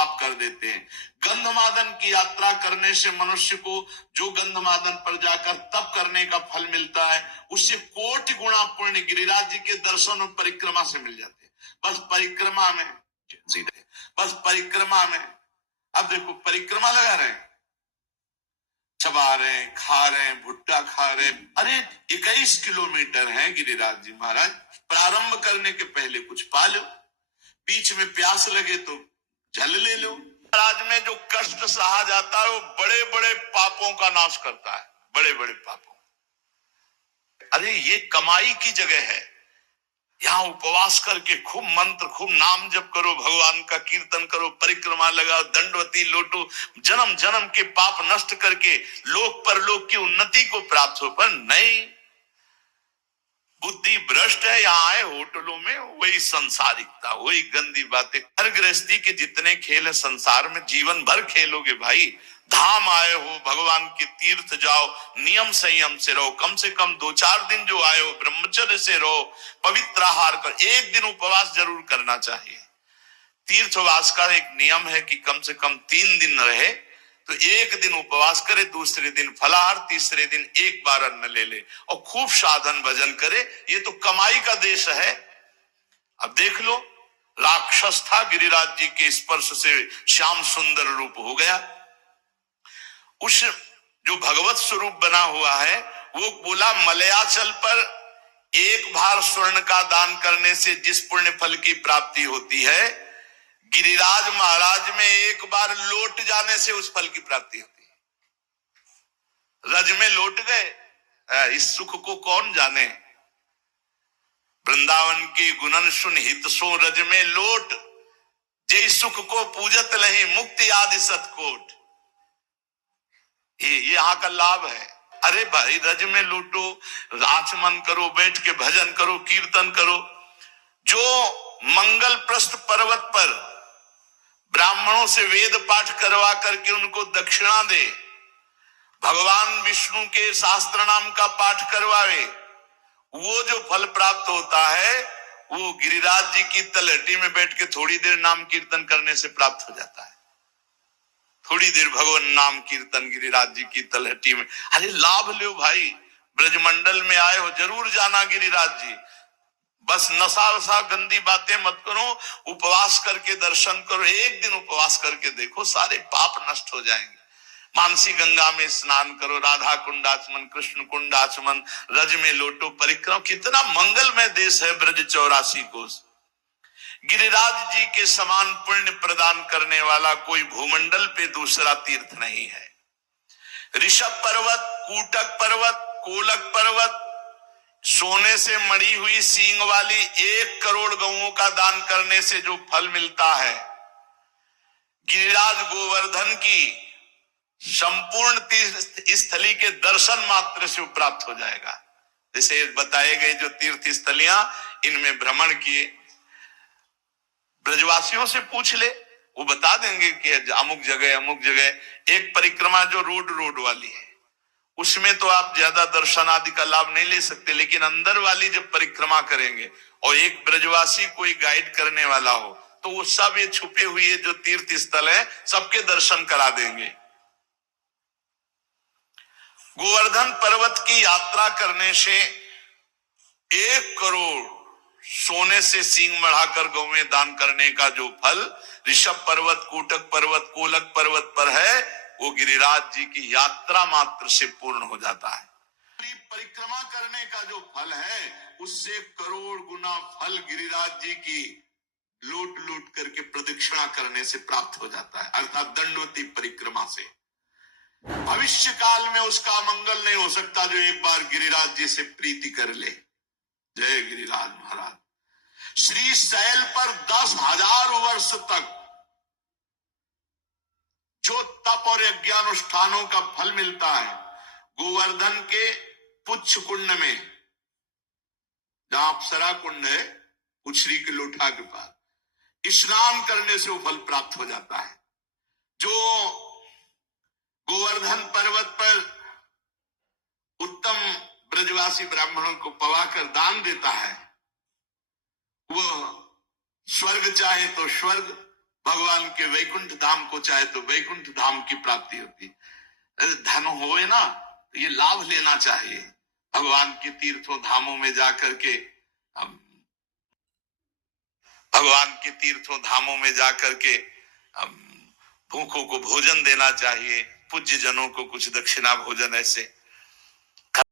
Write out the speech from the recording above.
पाप कर देते हैं। गंधमादन की यात्रा करने से मनुष्य को जो गंधमादन पर जाकर तप करने का फल मिलता है, उससे कोटि गुणा पुण्य गिरिराज जी के दर्शन और परिक्रमा से मिल जाते हैं। बस परिक्रमा में, बस परिक्रमा में, अब देखो परिक्रमा लगा रहे हैं, चबा रहे हैं, खा रहे हैं, भुट्टा खा रहे हैं। अरे 21 किलोमीटर है गिरिराज जी महाराज। प्रारंभ करने के पहले कुछ पा लो, बीच में प्यास लगे तो जल ले लो। महाराज में जो कष्ट सहा जाता है वो बड़े बड़े पापों का नाश करता है, बड़े बड़े पापों। अरे ये कमाई की जगह है, यहाँ उपवास करके खूब मंत्र, खूब नाम जप करो, भगवान का कीर्तन करो, परिक्रमा लगाओ, दंडवती लोटो, जन्म जन्म के पाप नष्ट करके लोक परलोक की उन्नति को प्राप्त हो। पर नहीं, बुद्धि भ्रष्ट है। यहाँ आए होटलों में वही संसारिकता, वही गंदी बातें। हर गृहस्थी के जितने खेल है संसार में, जीवन भर खेलोगे भाई। धाम आए हो, भगवान के तीर्थ जाओ, नियम संयम से रहो, कम से कम 2-4 दिन जो आए हो ब्रह्मचर्य से रहो, पवित्र आहार कर, एक दिन उपवास जरूर करना चाहिए। तीर्थवास का एक नियम है कि कम से कम 3 दिन रहे तो एक दिन उपवास करे, दूसरे दिन फलाहार, तीसरे दिन एक बार अन्न ले ले और खूब साधन भजन करे। ये तो कमाई का देश है। अब देख लो, राक्षस था, गिरिराज जी के स्पर्श से श्याम सुंदर रूप हो गया। उस जो भगवत स्वरूप बना हुआ है वो बोला, मलयाचल पर एक भार स्वर्ण का दान करने से जिस पुण्य फल की प्राप्ति होती है, गिरिराज महाराज में एक बार लौट जाने से उस फल की प्राप्ति होती है। रज में लौट गए, इस सुख को कौन जाने। वृंदावन की गुणन सुन हित सो रज में लौट, जय सुख को पूजत लही मुक्ति आदि सतकोट। ये यहाँ का लाभ है। अरे भाई रज में लूटो, आचमन करो, बैठ के भजन करो, कीर्तन करो। जो मंगल प्रस्थ पर्वत पर ब्राह्मणों से वेद पाठ करवा करके उनको दक्षिणा दे, भगवान विष्णु के शास्त्र नाम का पाठ करवावे, वो जो फल प्राप्त होता है वो गिरिराज जी की तलहटी में बैठ के थोड़ी देर नाम कीर्तन करने से प्राप्त हो जाता है। थोड़ी देर भगवान नाम कीर्तन गिरिराज जी की तलहटी में। अरे लाभ लो भाई, ब्रजमंडल में आए हो जरूर जाना गिरिराज जी। बस नशा वशा गंदी बातें मत करो, उपवास करके दर्शन करो। एक दिन उपवास करके देखो, सारे पाप नष्ट हो जाएंगे। मानसी गंगा में स्नान करो, राधा कुंडाचमन, कृष्ण कुंडाचमन, रज में लोटो, परिक्रमा। कितना मंगलमय देश है ब्रज 84 कोस। गिरिराज जी के समान पुण्य प्रदान करने वाला कोई भूमंडल पे दूसरा तीर्थ नहीं है। ऋषभ पर्वत, कूटक पर्वत, कोलक पर्वत, सोने से मड़ी हुई सींग वाली 1 करोड़ गौओं का दान करने से जो फल मिलता है, गिरिराज गोवर्धन की संपूर्ण तीर्थ स्थली के दर्शन मात्र से प्राप्त हो जाएगा। जैसे बताए गए जो तीर्थ स्थलियां, इनमें भ्रमण किए, ब्रजवासियों से पूछ ले, वो बता देंगे कि अमुक जगह। एक परिक्रमा जो रोड वाली है, उसमें तो आप ज्यादा दर्शन आदि का लाभ नहीं ले सकते, लेकिन अंदर वाली जब परिक्रमा करेंगे और एक ब्रजवासी कोई गाइड करने वाला हो, तो वो सब ये छुपे हुए जो तीर्थ स्थल है सबके दर्शन करा देंगे। गोवर्धन पर्वत की यात्रा करने से 1 करोड़ सोने से सींग बढ़ाकर गौवें दान करने का जो फल ऋषभ पर्वत, कूटक पर्वत, कोलक पर्वत पर है, वो गिरिराज जी की यात्रा मात्र से पूर्ण हो जाता है। परिक्रमा करने का जो फल है उससे 1 करोड़ गुना फल गिरिराज जी की लूट करके प्रदक्षिणा करने से प्राप्त हो जाता है, अर्थात दंडवती परिक्रमा से। भविष्य काल में उसका मंगल नहीं हो सकता जो एक बार गिरिराज जी से प्रीति कर ले। जय गिरिराज महाराज। श्री शैल पर 10,000 वर्ष तक जो तप और यज्ञानुष्ठानों का फल मिलता है, गोवर्धन के पुच्छ कुंड में, जहां अप्सरा कुंड है, उछरी के लोटा के पास स्नान करने से वो फल प्राप्त हो जाता है। जो गोवर्धन पर्वत पर उत्तम ब्रजवासी ब्राह्मणों को पवाकर दान देता है, वो स्वर्ग चाहे तो स्वर्ग, भगवान के वैकुंठ धाम को चाहे तो वैकुंठ धाम की प्राप्ति होती। धन होए ना, ये लाभ लेना चाहिए। भगवान के तीर्थों धामों में जाकर के, भगवान के तीर्थों धामों में जाकर के भूखों को भोजन देना चाहिए, पूज्य जनों को कुछ दक्षिणा भोजन ऐसे